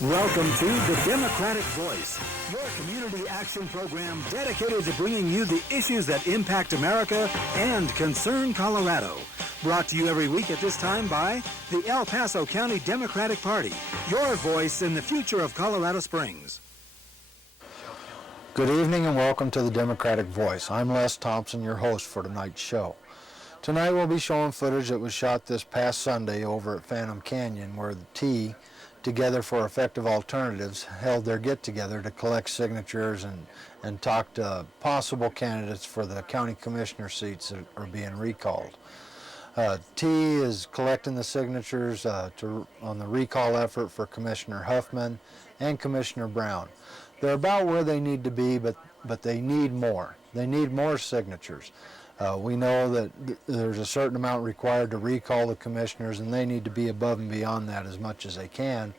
Welcome to the Democratic Voice, your community action program dedicated to bringing you the issues that impact America and concern Colorado. Brought to you every week at this time by the El Paso County Democratic Party, your voice in the future of Colorado Springs. Good evening and welcome to the Democratic Voice. I'm Les Thompson, your host for tonight's show. Tonight we'll be showing footage that was shot this past Sunday over at Phantom Canyon, where the T, Together for Effective Alternatives, held their get-together to collect signatures and talk to possible candidates for the county commissioner seats that are being recalled. T is collecting the signatures on the recall effort for Commissioner Huffman and Commissioner Brown. They're about where they need to be, but they need more. They need more signatures. We know that there's a certain amount required to recall the commissioners, and they need to be above and beyond that as much as they can,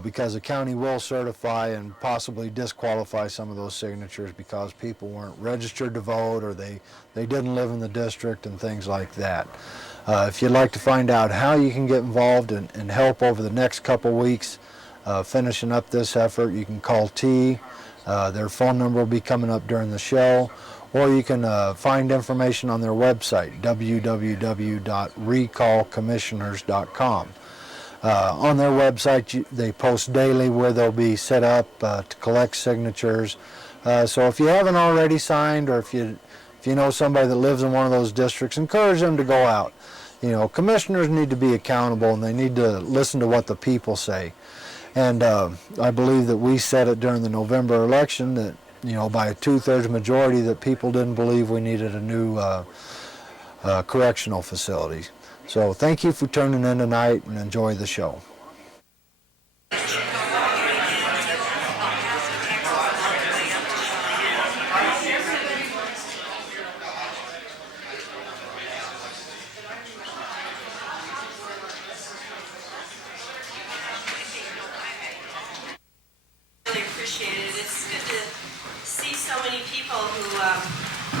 because the county will certify and possibly disqualify some of those signatures because people weren't registered to vote or they didn't live in the district and things like that. If you'd like to find out how you can get involved and help over the next couple weeks finishing up this effort, you can call T. Their phone number will be coming up during the show. Or you can find information on their website, www.recallcommissioners.com. On their website, they post daily where they'll be set up to collect signatures. So if you haven't already signed, or if you know somebody that lives in one of those districts, encourage them to go out. You know, commissioners need to be accountable, and they need to listen to what the people say. And I believe that we said it during the November election that, you know, by a 2/3 majority, that people didn't believe we needed a new correctional facility. So thank you for tuning in tonight and enjoy the show.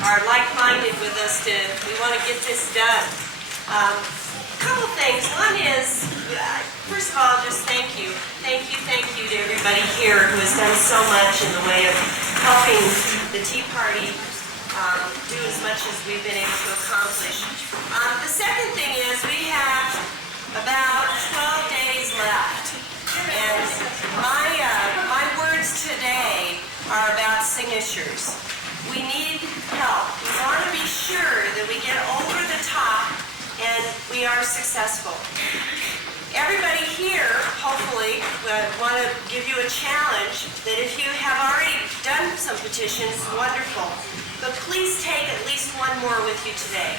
Are like-minded with us we want to get this done. A couple things. One is, first of all, just thank you. Thank you to everybody here who has done so much in the way of helping the Tea Party do as much as we've been able to accomplish. The second thing is we have about 12 days left. And my words today are about signatures. We need help. We want to be sure that we get over the top and we are successful. Everybody here, hopefully, want to give you a challenge that if you have already done some petitions, wonderful. But please take at least one more with you today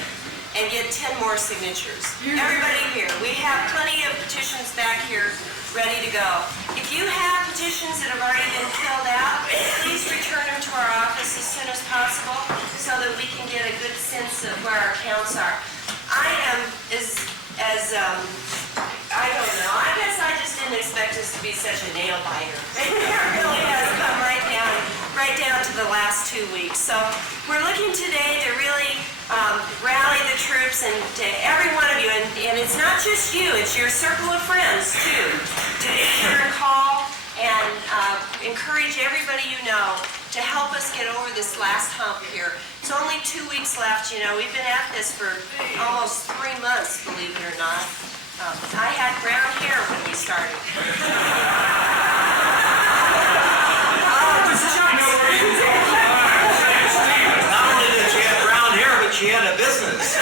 and get 10 more signatures. Everybody here, we have plenty of petitions back here ready to go. If you have petitions that have already been filled out, please return them to our office as soon as possible so that we can get a good sense of where our counts are. I am I don't know, I guess I just didn't expect us to be such a nail biter. It really has come right down to the last 2 weeks. So we're looking today to really rally the troops and to every one of you, and it's not just you, it's your circle of friends too, to hear and call and encourage everybody you know to help us get over this last hump here. It's only 2 weeks left, you know. We've been at this for almost 3 months, believe it or not. I had brown hair when we started. Not only did she have brown hair, but she had a business.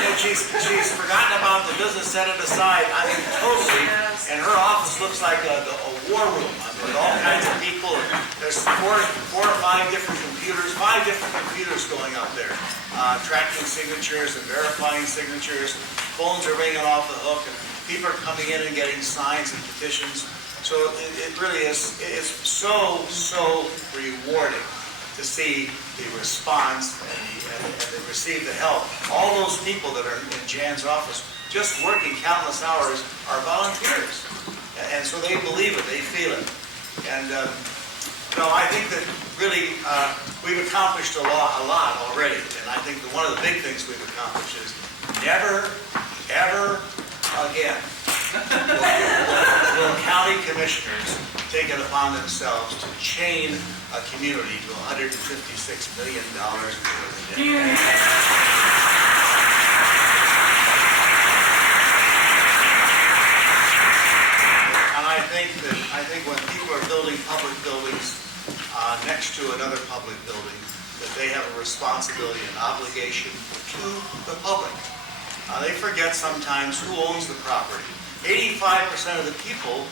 And she's forgotten about the business, set it aside. I mean, totally. And her office looks like a war room. I mean, with all kinds of people. There's four or five different computers, 5 different computers going up there, tracking signatures and verifying signatures. Phones are ringing off the hook, and people are coming in and getting signs and petitions. So it really is. It's so rewarding to see the response and to receive the help. All those people that are in Jan's office, just working countless hours, are volunteers, and so they believe it, they feel it, and I think that really we've accomplished a lot already, and I think that one of the big things we've accomplished is never, ever again commissioners taken upon themselves to chain a community to $156 million worth of debt. And I think when people are building public buildings next to another public building, that they have a responsibility and obligation to the public. They forget sometimes who owns the property. 85% of the people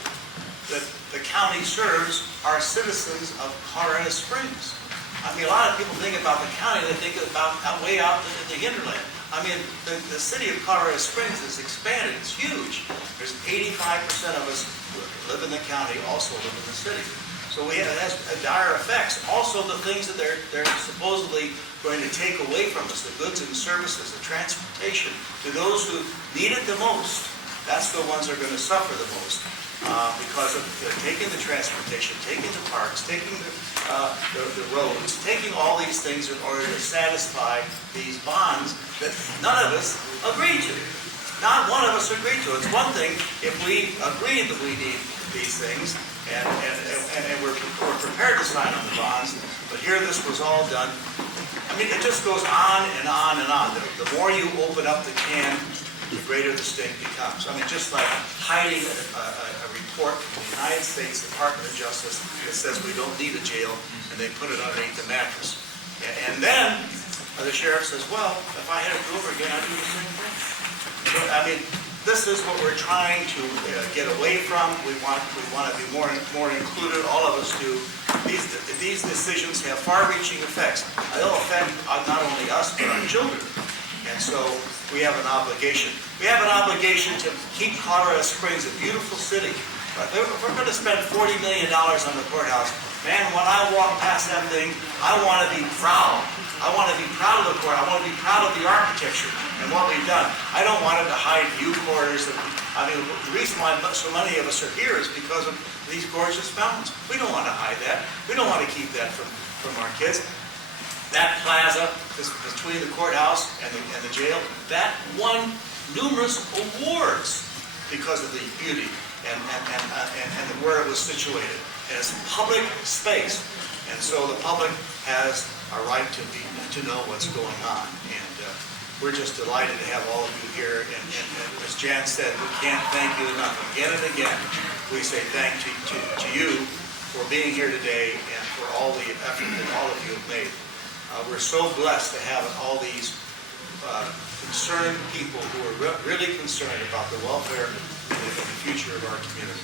that the county serves are citizens of Colorado Springs. I mean, a lot of people think about the county, they think about way out in the hinterland. I mean, the city of Colorado Springs is expanded, it's huge. There's 85% of us who live in the county also live in the city. So it has dire effects. Also, the things that they're supposedly going to take away from us, the goods and services, the transportation, to those who need it the most, that's the ones that are going to suffer the most because of taking the transportation, taking the parks, taking the roads, taking all these things in order to satisfy these bonds that none of us agreed to. Not one of us agreed to. It's one thing if we agreed that we need these things, and we're prepared to sign on the bonds, but here this was all done. I mean, it just goes on and on and on. The more you open up the can, the greater the stink becomes. I mean, just like hiding a report from the United States Department of Justice that says we don't need a jail, and they put it underneath the mattress. And then the sheriff says, well, if I had it over again, I'd do the same thing. So, I mean, this is what we're trying to get away from. We want to be more included. All of us do. These decisions have far-reaching effects. They'll affect not only us but our children. And so we have an obligation. We have an obligation to keep Colorado Springs a beautiful city. If we're going to spend $40 million on the courthouse, man, when I walk past that thing, I want to be proud. I want to be proud of the court. I want to be proud of the architecture and what we've done. I don't want it to hide view corridors. I mean, the reason why so many of us are here is because of these gorgeous mountains. We don't want to hide that. We don't want to keep that from our kids. That plaza is between the courthouse and the jail, that won numerous awards because of the beauty and where it was situated. And it's public space. And so the public has a right to know what's going on. And we're just delighted to have all of you here. And as Jan said, we can't thank you enough. Again and again, we say thank to you for being here today and for all the effort that all of you have made. We're so blessed to have all these concerned people who are really concerned about the welfare and the future of our community.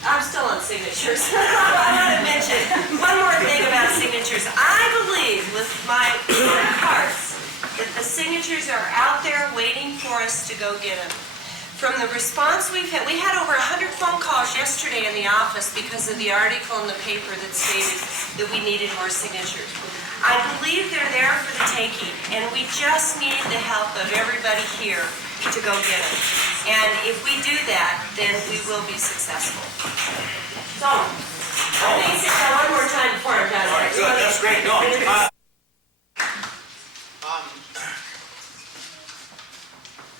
I'm still on signatures. I want to mention one more thing about signatures. I believe with my heart that the signatures are out there waiting for us to go get them. From the response we had over 100 phone calls yesterday in the office because of the article in the paper that stated that we needed more signatures. I believe they're there for the taking, and we just need the help of everybody here to go get them. And if we do that, then we will be successful. So, I'm going to sit down one more time before I'm done. All right, good. That's great. No,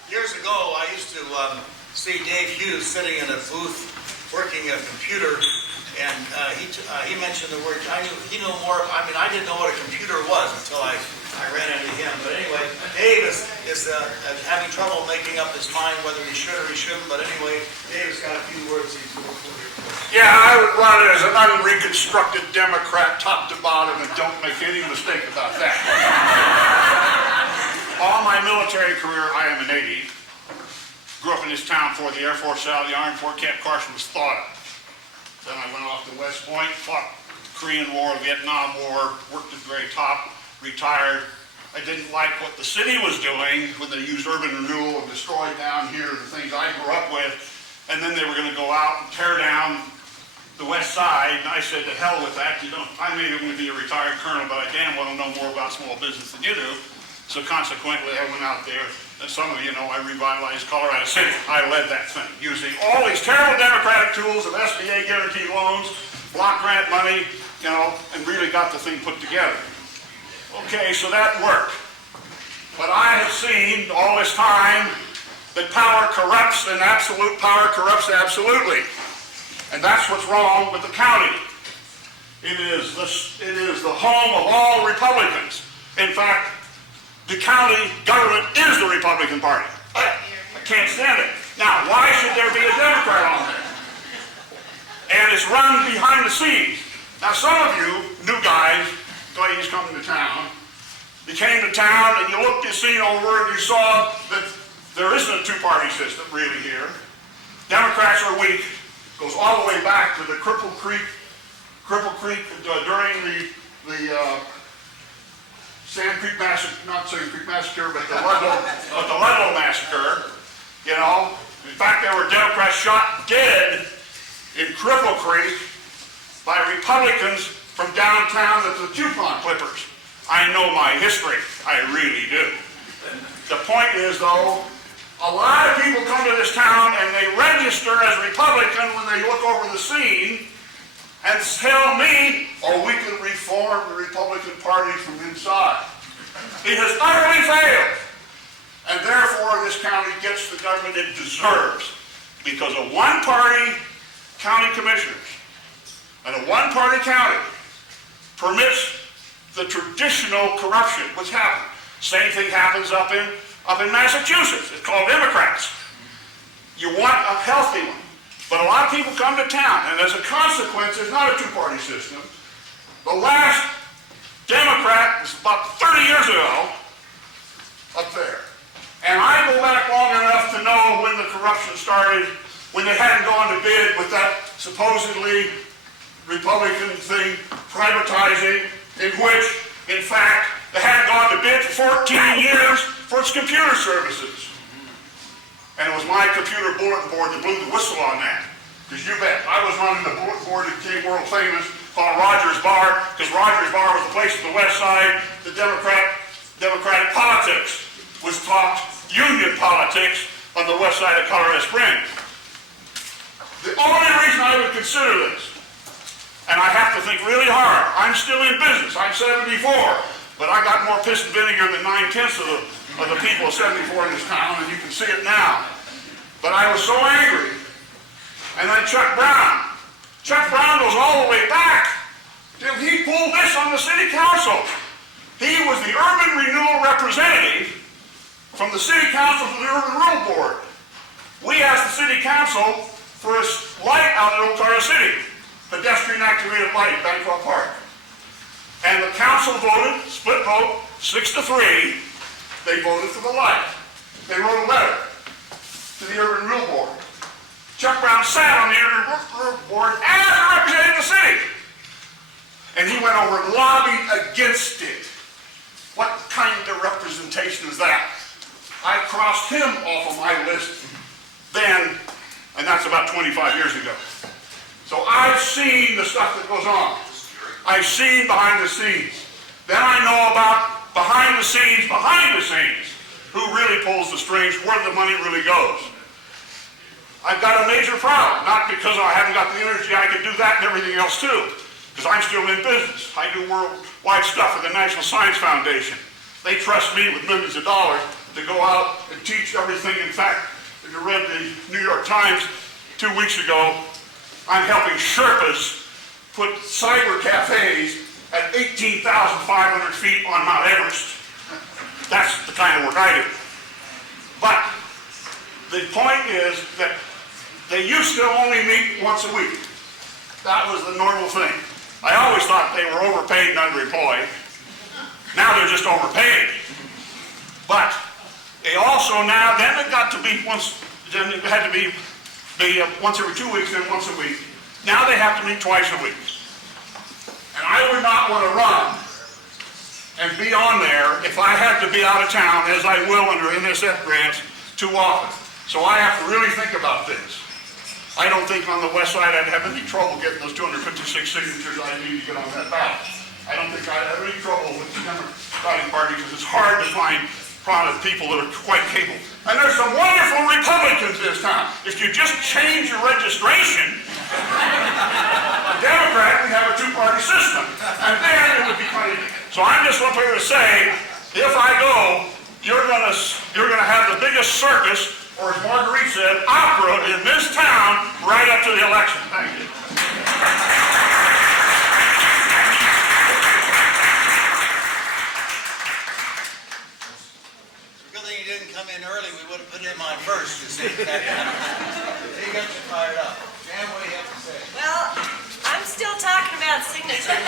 years ago, I used to see Dave Hughes sitting in a booth working a computer, and he mentioned the word. He knew more. I mean, I didn't know what a computer was until I ran into him. But anyway, Dave is having trouble making up his mind whether he should or he shouldn't. But anyway, Dave's got a few words he's going to here. Yeah, I would run it as an unreconstructed Democrat, top to bottom, and don't make any mistake about that. All my military career, I am a Navy. Grew up in this town before the Air Force out of the Army before Camp Carson was thought of. Then I went off to West Point, fought the Korean War, Vietnam War, worked at the very top, retired. I didn't like what the city was doing when they used urban renewal and destroyed down here the things I grew up with. And then they were going to go out and tear down the west side. And I said, to hell with that. You know, I may even be a retired colonel, but I damn well know more about small business than you do. So consequently, I went out there. And some of you know I revitalized Colorado City. I led that thing using all these terrible democratic tools of SBA guarantee loans, block grant money, you know, and really got the thing put together. Okay, so that worked. But I have seen all this time that power corrupts and absolute power corrupts absolutely. And that's what's wrong with the county. It is the home of all Republicans. In fact, the county government is the Republican Party. I can't stand it. Now, why should there be a Democrat on there? And it's run behind the scenes. Now, some of you new guys, ladies coming to town, you came to town and you looked this scene over and you saw that there isn't a two-party system really here. Democrats are weak. Goes all the way back to the Cripple Creek during the Sand Creek Massacre, not Sand Creek Massacre, but the Ludlow Massacre. You know, in fact, there were Democrats shot dead in Cripple Creek by Republicans from downtown at the Coupon Clippers. I know my history. I really do. The point is, though, a lot of people come to this town and they register as Republican when they look over the scene and tell me, oh, we can reform the Republican Party from inside. It has utterly failed. And therefore, this county gets the government it deserves because a one-party county commissioners and a one-party county permits the traditional corruption which happened. Same thing happens up in Massachusetts. It's called Democrats. You want a healthy one. But a lot of people come to town, and as a consequence, there's not a two-party system. The last Democrat was about 30 years ago up there. And I go back long enough to know when the corruption started, when they hadn't gone to bid with that supposedly Republican thing, privatizing, in which, in fact, they hadn't gone to bid for 14 years for its computer services. And it was my computer bulletin board that blew the whistle on that. Because you bet, I was running the bulletin board that became world famous called Rogers Bar, because Rogers Bar was the place on the west side, the Democratic politics was taught union politics on the west side of Colorado Springs. The only reason I would consider this, and I have to think really hard, I'm still in business, I'm 74, but I got more piss and vinegar than 9/10 of the people of 74 in this town, and you can see it now. But I was so angry. And then Chuck Brown goes all the way back till he pulled this on the city council. He was the urban renewal representative from the city council to the urban renewal board. We asked the city council for a light out in Old Colorado City, pedestrian activated light at Bancroft Park. And the council voted, split vote, 6-3. They voted for the light. They wrote a letter to the urban renewal board. Chuck Brown sat on the urban renewal board as a representative of the city. And he went over and lobbied against it. What kind of representation is that? I crossed him off of my list then, and that's about 25 years ago. So I've seen the stuff that goes on. I've seen behind the scenes. Then I know about behind the scenes, who really pulls the strings, where the money really goes. I've got a major problem, not because I haven't got the energy, I can do that and everything else too, because I'm still in business. I do worldwide stuff for the National Science Foundation. They trust me with millions of dollars to go out and teach everything. In fact, if you read the New York Times 2 weeks ago, I'm helping Sherpas put cyber cafes at 18,500 feet on Mount Everest. That's the kind of work I do. But the point is that they used to only meet once a week. That was the normal thing. I always thought they were overpaid and underemployed. Now they're just overpaid. But they also now, then it got to be once, then it had to be once every 2 weeks, then once a week. Now they have to meet twice a week. And I would not want to run and be on there if I had to be out of town, as I will under NSF grants, too often. So I have to really think about this. I don't think on the west side I'd have any trouble getting those 256 signatures I need to get on that ballot. I don't think I'd have any trouble with the Democratic Party because it's hard to find prominent people that are quite capable. And there's some wonderful Republicans in this town. If you just change your registration, a Democrat, we have a two-party system. And then it would be funny. So I'm just up here to say, if I go, you're gonna have the biggest circus or as Marguerite said, opera in this town right up to the election. Thank you. Good thing you didn't come in early. We would have put him on first, you see. He got you fired up. Jan, what do you have to say? Well, I'm still talking about signatures.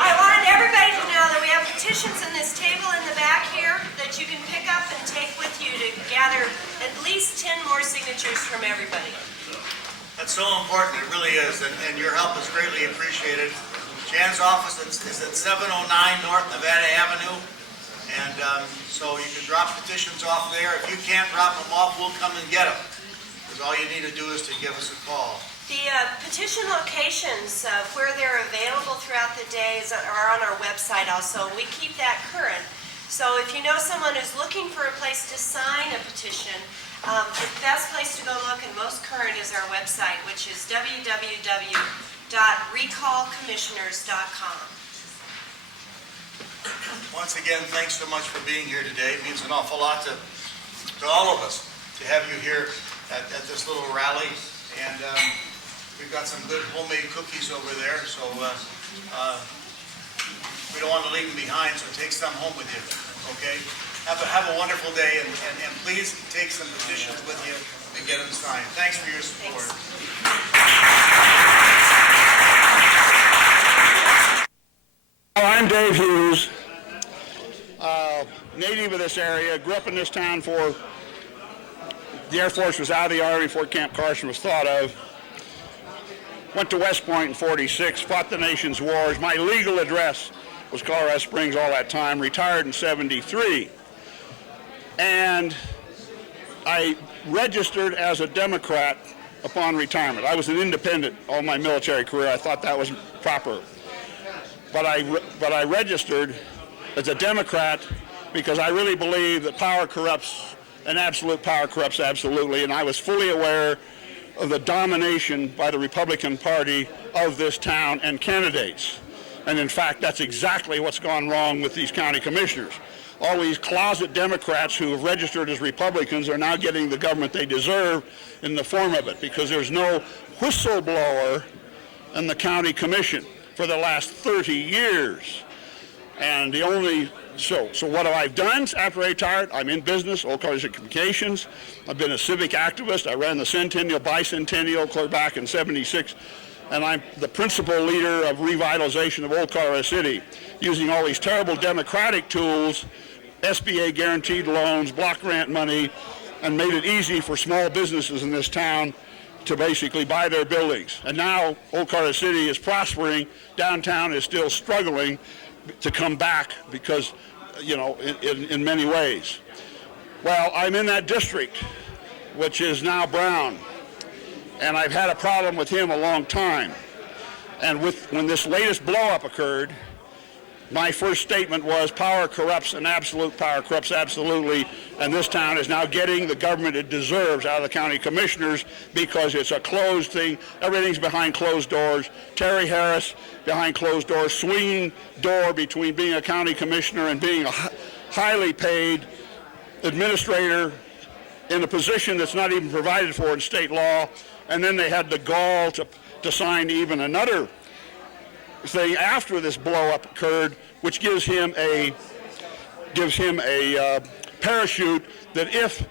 I wanted everybody to know that we have petitions in this table in the back here that you can pick up and take with you to gather at least 10 more signatures from everybody. That's so important. It really is. And your help is greatly appreciated. Jan's office is at 709 North Nevada Avenue. And so you can drop petitions off there. If you can't drop them off, we'll come and get them. Because all you need to do is to give us a call. The petition locations where they're available throughout the days are on our website also. We keep that current. So if you know someone who's looking for a place to sign a petition, the best place to go look and most current is our website, which is www.recallcommissioners.com. Once again, thanks so much for being here today. It means an awful lot to all of us to have you here at this little rally. And we've got some good homemade cookies over there, so we don't want to leave them behind, so take some home with you, okay? Have a wonderful day, and please take some petitions with you and get them signed. Thanks for your support. I'm Dave Hughes, native of this area, grew up in this town before the Air Force was out of the Army, before Camp Carson was thought of. Went to West Point in '46, fought the nation's wars. My legal address was Colorado Springs all that time, retired in '73. And I registered as a Democrat upon retirement. I was an independent all my military career. I thought that was proper. But I registered as a Democrat because I really believe that power corrupts, and absolute power corrupts absolutely, and I was fully aware of the domination by the Republican Party of this town and candidates. And in fact, that's exactly what's gone wrong with these county commissioners. All these closet Democrats who have registered as Republicans are now getting the government they deserve in the form of it, because there's no whistleblower in the county commission for the last 30 years. And the only, so what have I done after I retired? I'm in business, Old Colorado Communications. I've been a civic activist. I ran the Centennial, Bicentennial, clear back in '76. And I'm the principal leader of revitalization of Old Colorado City, using all these terrible democratic tools, SBA guaranteed loans, block grant money, and made it easy for small businesses in this town to basically buy their buildings. And now Old Colorado City is prospering. Downtown is still struggling to come back because, you know, in many ways. Well, I'm in that district, which is now Brown. And I've had a problem with him a long time. And when this latest blow-up occurred, my first statement was power corrupts and absolute power corrupts absolutely, and this town is now getting the government it deserves out of the county commissioners because it's a closed thing. Everything's behind closed doors. Terry Harris behind closed doors, swinging door between being a county commissioner and being a highly paid administrator in a position that's not even provided for in state law. And then they had the gall to sign even another thing after this blow-up occurred, which gives him a parachute that if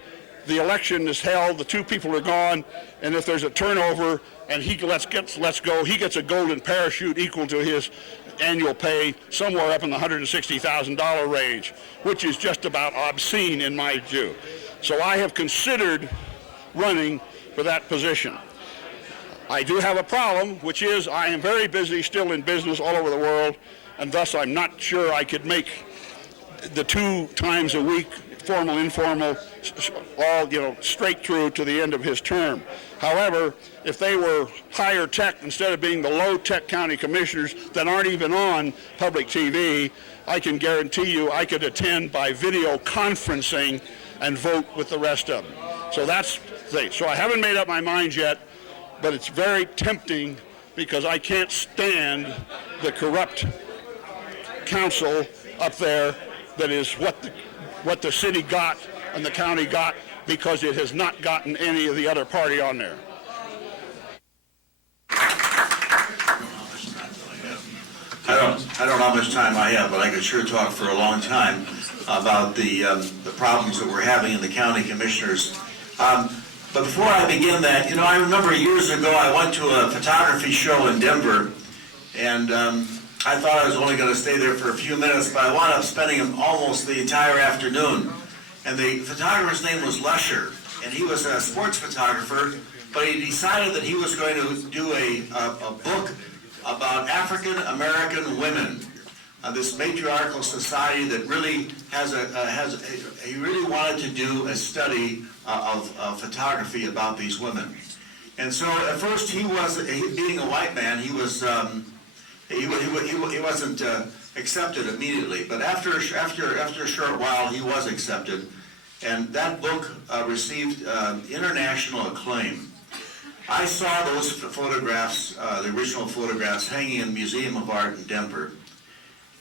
the election is held, the two people are gone, and if there's a turnover and he lets go, he gets a golden parachute equal to his annual pay, somewhere up in the $160,000 range, which is just about obscene in my view. So I have considered running for that position. I do have a problem, which is I am very busy still in business all over the world, and thus I'm not sure I could make the 2 times a week, formal, informal, all, you know, straight through to the end of his term. However, if they were higher tech instead of being the low tech county commissioners that aren't even on public TV, I can guarantee you I could attend by video conferencing and vote with the rest of them. So that's the thing. So I haven't made up my mind yet, but it's very tempting because I can't stand the corrupt council up there that is what the city got and the county got because it has not gotten any of the other party on there. I don't know how much time I have, but I could sure talk for a long time about the problems that we're having in the county commissioners. But before I begin that, you know, I remember years ago I went to a photography show in Denver, and I thought I was only going to stay there for a few minutes, but I wound up spending almost the entire afternoon. And the photographer's name was Lusher, and he was a sports photographer, but he decided that he was going to do a book about African American women, this matriarchal society that really he really wanted to do a study of photography about these women. And so at first being a white man, he wasn't accepted immediately, but after a short while he was accepted, and that book received international acclaim. I saw those photographs, the original photographs, hanging in the Museum of Art in Denver,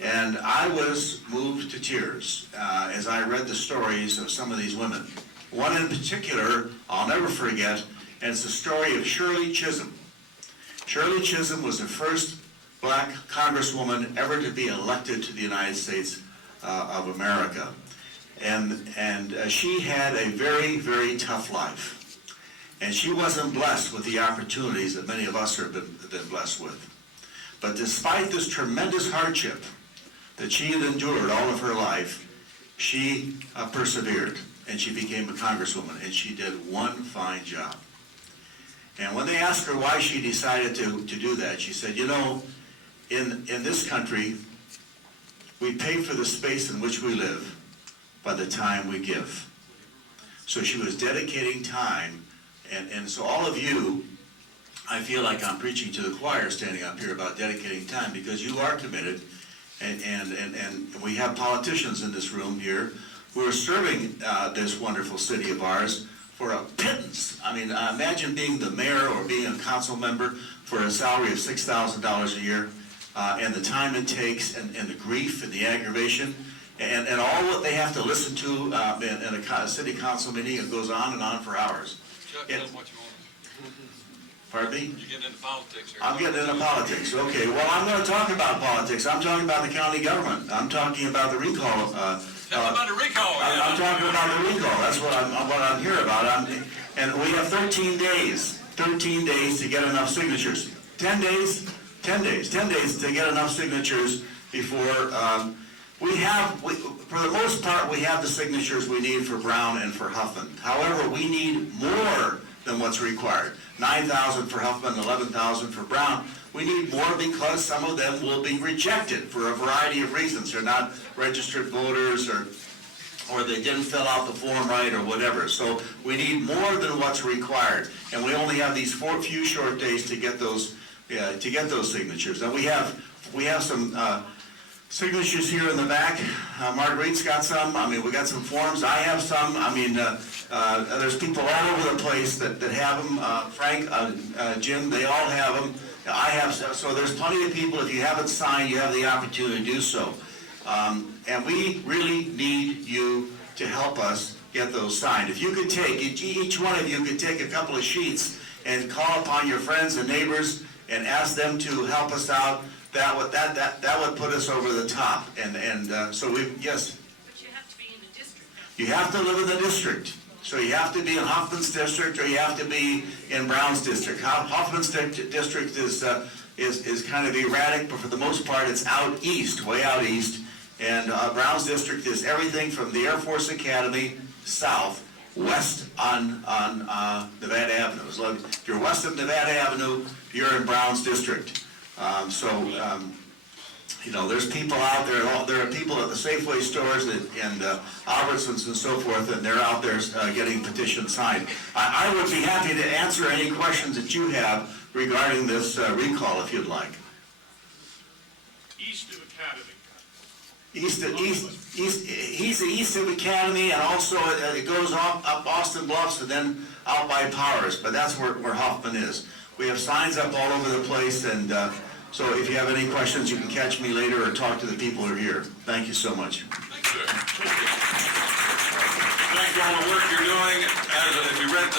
and I was moved to tears as I read the stories of some of these women. One in particular I'll never forget, and it's the story of Shirley Chisholm. Shirley Chisholm was the first black congresswoman ever to be elected to the United States of America, and she had a very, very tough life. And she wasn't blessed with the opportunities that many of us have been blessed with. But despite this tremendous hardship that she had endured all of her life, she persevered, and she became a congresswoman, and she did one fine job. And when they asked her why she decided to do that, she said, you know, in this country, we pay for the space in which we live by the time we give. So she was dedicating time. And so all of you, I feel like I'm preaching to the choir standing up here about dedicating time, because you are committed, and we have politicians in this room here who are serving this wonderful city of ours for a pittance. I mean, imagine being the mayor or being a council member for a salary of $6,000 a year, and the time it takes, and the grief and the aggravation, and all what they have to listen to in a city council meeting. It goes on and on for hours. Chuck, tell them what you want. Pardon me? You're getting into politics here. I'm getting into politics. Okay, well, I'm going to talk about politics. I'm talking about the county government. I'm talking about the recall. Tell them about the recall. I'm talking about the recall. That's what I'm here about. And we have 13 days to get enough signatures. 10 days to get enough signatures before for the most part, we have the signatures we need for Brown and for Huffman. However, we need more than what's required. 9,000 for Huffman, 11,000 for Brown. We need more because some of them will be rejected for a variety of reasons. They're not registered voters, or they didn't fill out the form right, or whatever. So we need more than what's required, and we only have these few short days to get those signatures. Now we have some signatures here in the back. Marguerite's got some. I mean, we got some forms. I have some. I mean, there's people all over the place that have them. Frank, Jim, they all have them. I have, so there's plenty of people. If you haven't signed, you have the opportunity to do so. And we really need you to help us get those signed. If you could take, each one of you could take a couple of sheets and call upon your friends and neighbors and ask them to help us out. That would put us over the top, and so yes. But you have to be in the district. You have to live in the district, so you have to be in Hoffman's district, or you have to be in Brown's district. Hoffman's district is kind of erratic, but for the most part, it's out east, way out east, and Brown's district is everything from the Air Force Academy south, west on Nevada Avenue. So if you're west of Nevada Avenue, you're in Brown's district. You know, there's people out there. There are people at the Safeway stores and Albertsons and so forth, and they're out there getting petitions signed. I would be happy to answer any questions that you have regarding this recall, if you'd like. East of Academy. He's the east of Academy, and also it goes up Austin Bluffs and then out by Powers, but that's where Hoffman is. We have signs up all over the place, and so if you have any questions, you can catch me later or talk to the people who are here. Thank you so much. Thank you, sir. Thank you all the work you're doing. If you read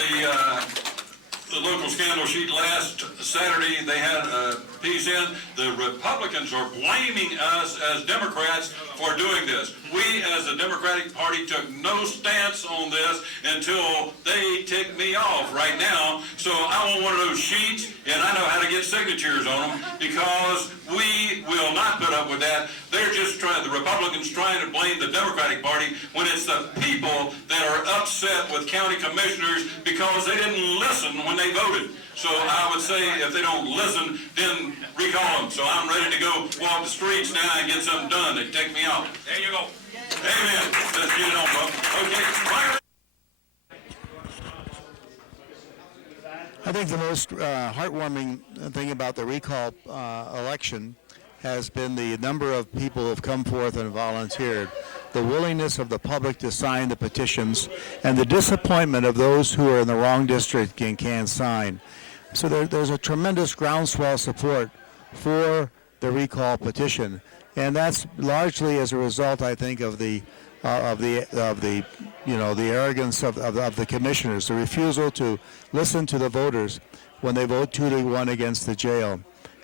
the local scandal sheet last Saturday, they had a piece in. The Republicans are blaming us as Democrats for doing this. We, as the Democratic Party, took no stance on this until they ticked me off right now. So I want one of those sheets, and I know how to get signatures on them, because we will not put up with that. They're just the Republicans trying to blame the Democratic Party when it's the people that are upset with county commissioners because they didn't listen when they voted. So I would say if they don't listen, then recall them. So I'm ready to go walk the streets now and get something done. They take me out. There you go. Amen. Let's get it on, bro. Okay. Fire. I think the most heartwarming thing about the recall election has been the number of people who have come forth and volunteered, the willingness of the public to sign the petitions, and the disappointment of those who are in the wrong district and can't sign. So there's a tremendous groundswell support for the recall petition, and that's largely as a result, I think, of the arrogance of the commissioners, the refusal to listen to the voters when they vote 2-1 against the jail.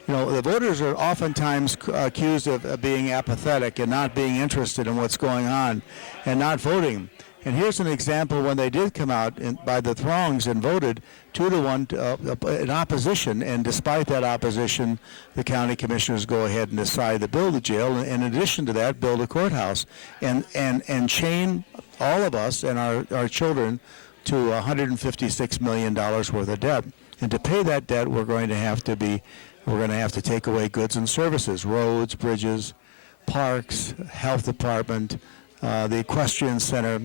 You know, the voters are oftentimes accused of being apathetic and not being interested in what's going on and not voting. And here's an example when they did come out by the throngs and voted 2-1 in opposition, and despite that opposition, the county commissioners go ahead and decide to build a jail, and in addition to that, build a courthouse, and chain all of us and our children to $156 million worth of debt. And to pay that debt, we're going to have to take away goods and services, roads, bridges, parks, health department, the equestrian center,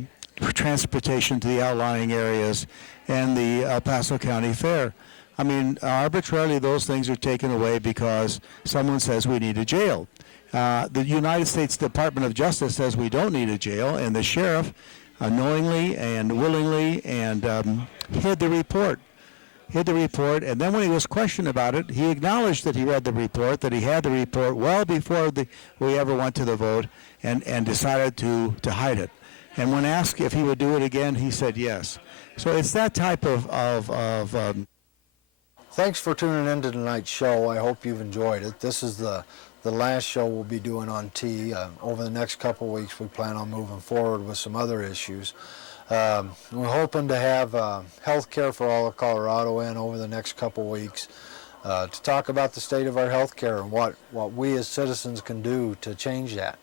transportation to the outlying areas, and the El Paso County Fair. I mean, arbitrarily those things are taken away because someone says we need a jail. The United States Department of Justice says we don't need a jail, and the sheriff knowingly and willingly and hid the report. And then when he was questioned about it, he acknowledged that he read the report, that he had the report well before we ever went to the vote, and decided to hide it. And when asked if he would do it again, he said yes. So it's that type of Thanks for tuning in to tonight's show. I hope you've enjoyed it. This is the last show we'll be doing on T. Over the next couple weeks, we plan on moving forward with some other issues. We're hoping to have health care for all of Colorado in over the next couple weeks to talk about the state of our health care and what we as citizens can do to change that.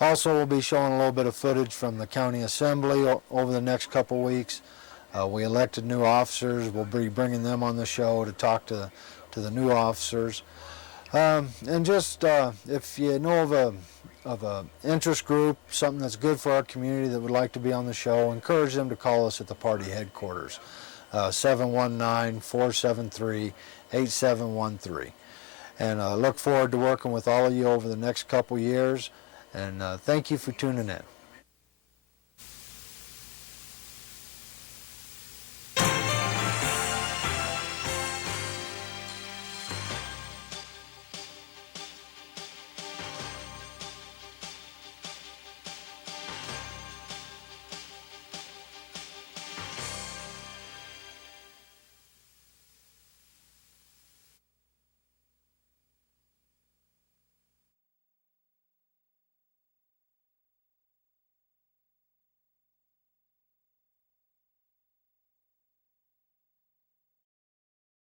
Also, we'll be showing a little bit of footage from the county assembly over the next couple weeks. We elected new officers. We'll be bringing them on the show to talk to the new officers. And just if you know of a interest group, something that's good for our community that would like to be on the show, encourage them to call us at the party headquarters, 719-473-8713. And look forward to working with all of you over the next couple years. And thank you for tuning in.